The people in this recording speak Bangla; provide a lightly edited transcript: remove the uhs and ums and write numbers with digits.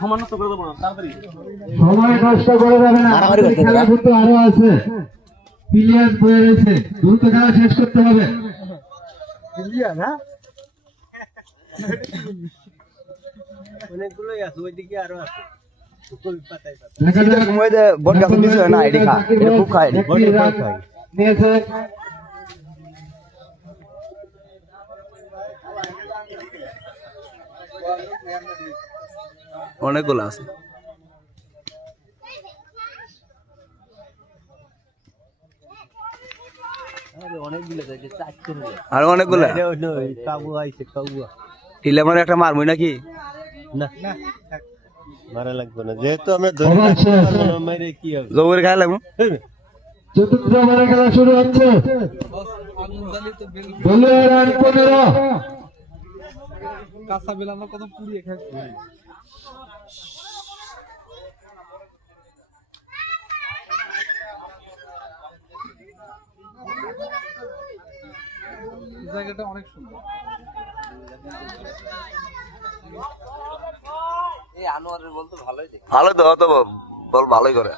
সময় নষ্ট করে দেবো না, তাড়াতাড়ি সময় নষ্ট করে যাবে না, খেলা কিন্তু আরো আছে, প্লেয়ার বয়ে রয়েছে, দ্রুত খেলা শেষ করতে হবে। অনেকগুলোই আছে, ওইদিকে আরো আছে। অনেকগুলো আছে। আর অনেকগুলো ইলে আমার একটা মারমই নাকি মারা লাগবে না, যেহেতু আমরা মেরে কি হবে, জবর খাই লাগবো। চতুর্থ ওভারের খেলা শুরু হচ্ছে। রান 15। কাঁচা বেলানো কত পুড়িয়ে খাচ্ছে। জায়গাটা অনেক সুন্দর। ভালো তো বল ভালোই করে।